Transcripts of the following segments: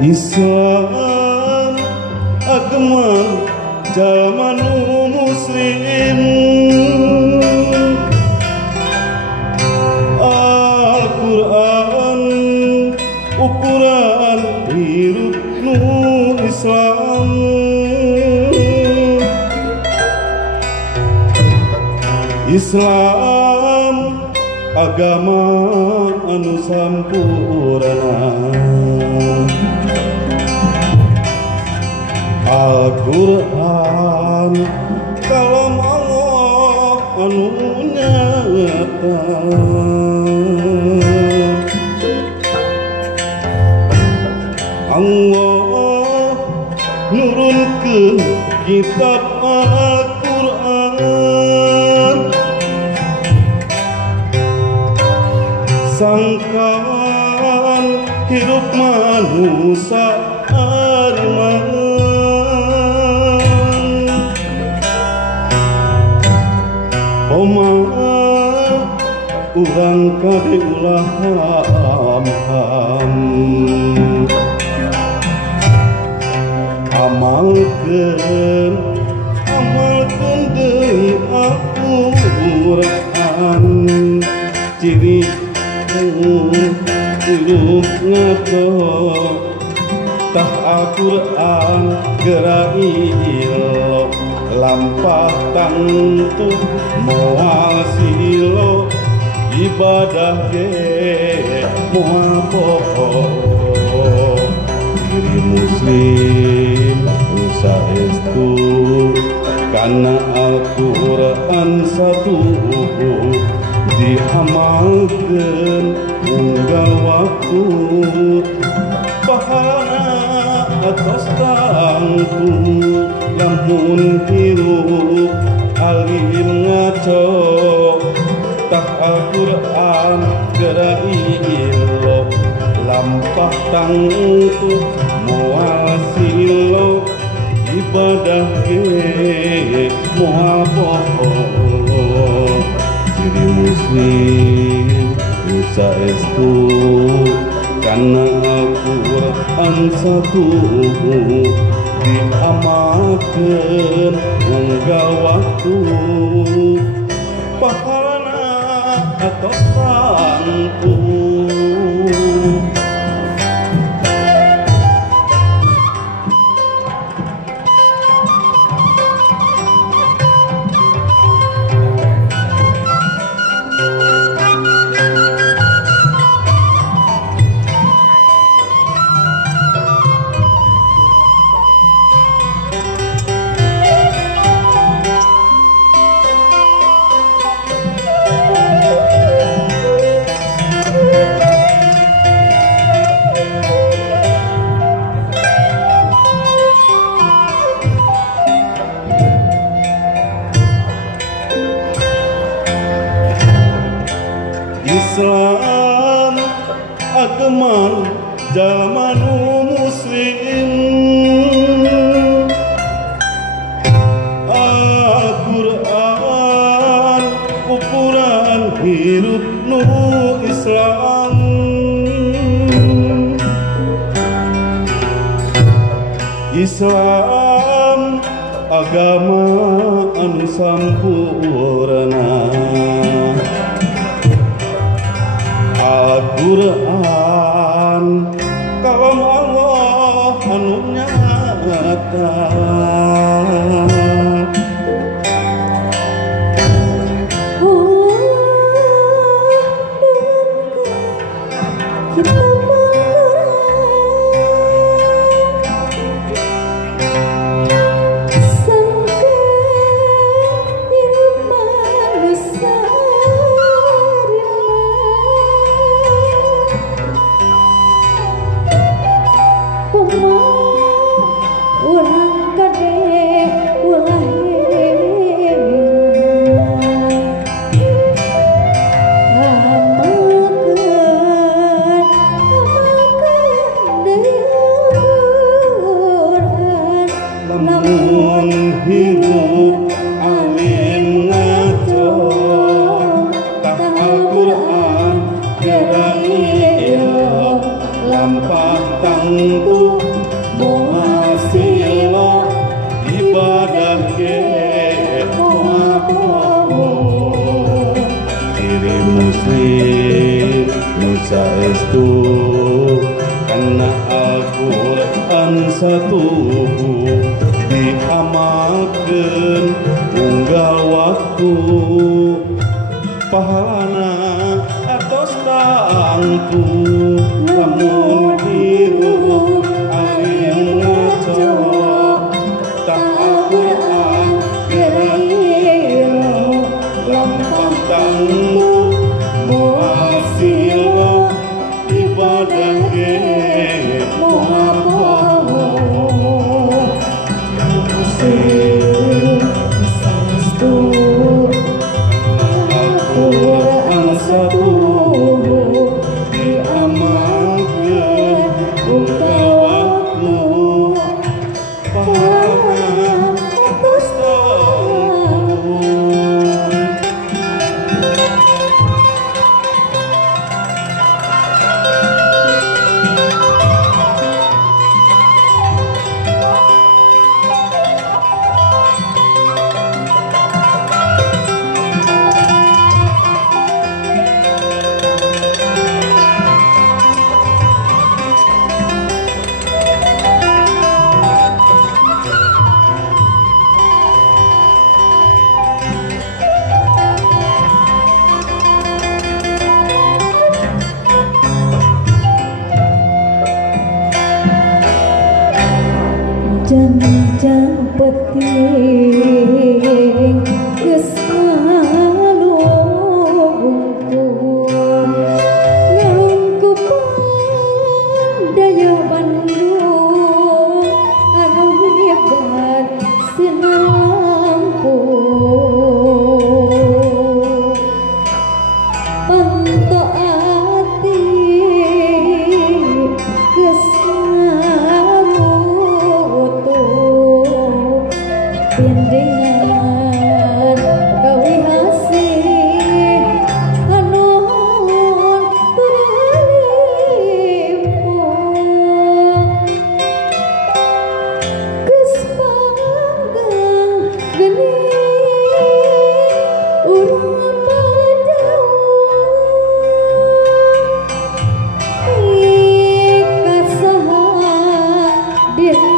Islam agama jalma nu muslim, Al-Quran ukuran hirup nu Islam. Islam agama anu sampurna, Al-Quran kalam Allah anu nyata. Allah nurunkeun kitab Al-Quran, sangkaan hidup manusia ariman. Urang kade ulah ham amalkeun deui Al-Quran, ciri hidup ngaco tah Al-Quran gerai ilo lampah tantu moal silo ibadah ge moal poho. Diri muslim saestu kana Al-Quran satu diamalkeun unggal waktu, pahala atos tanggung lamun hirup alim ngaco tah Al-Quran gerai ilo lampah tangtu moal silo ibadah ge moal poho. Diri muslim saestu kana Al-Quran satu diamalkeun unggal waktu, pahalana atos tangtu. Islam agama jalma nu muslim, Al-Quran ukuran hirup nu Islam. Islam agama anu sampurna, Al-Quran kalam Allah anu nyata. muslim nu saestu kana Al-Qur'an satuhu diamalkeun unggal waktu pahalana atos tangtu lamun hirup alim ngaco tak Al-Qur'an kira-kira lampah tangtu muasilo ibadah ge mohapoho muslim saestu Al-Qur'an satuhu diamalkeun unggal waktu pahalana atos tangtu. Jangan penting geus ngalungkung ngalungkupan daya Bandung anu nyebar sinar Lampung pantaati geus pindingan gawe hasih anuhun terlimpung geus panggang geni urang pajauh ikasaha diri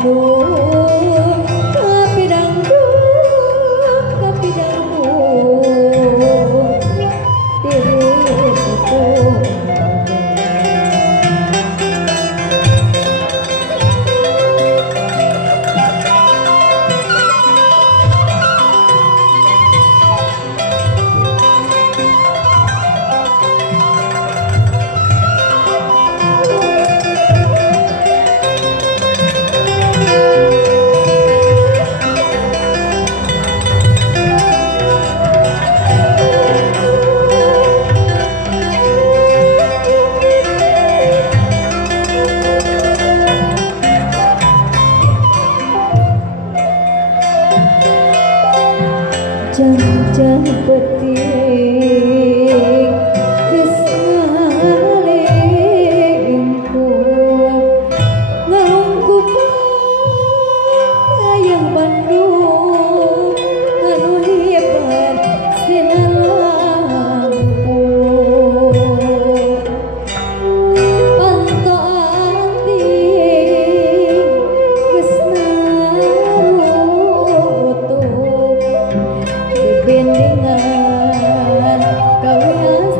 Bandung, tapi dangdut, tapi dangdut. Jam-jam peting geus ngalingkuh ngangkup hayang Bandung anu hebat sinan lampu panto anting geus narutup bendengan kawias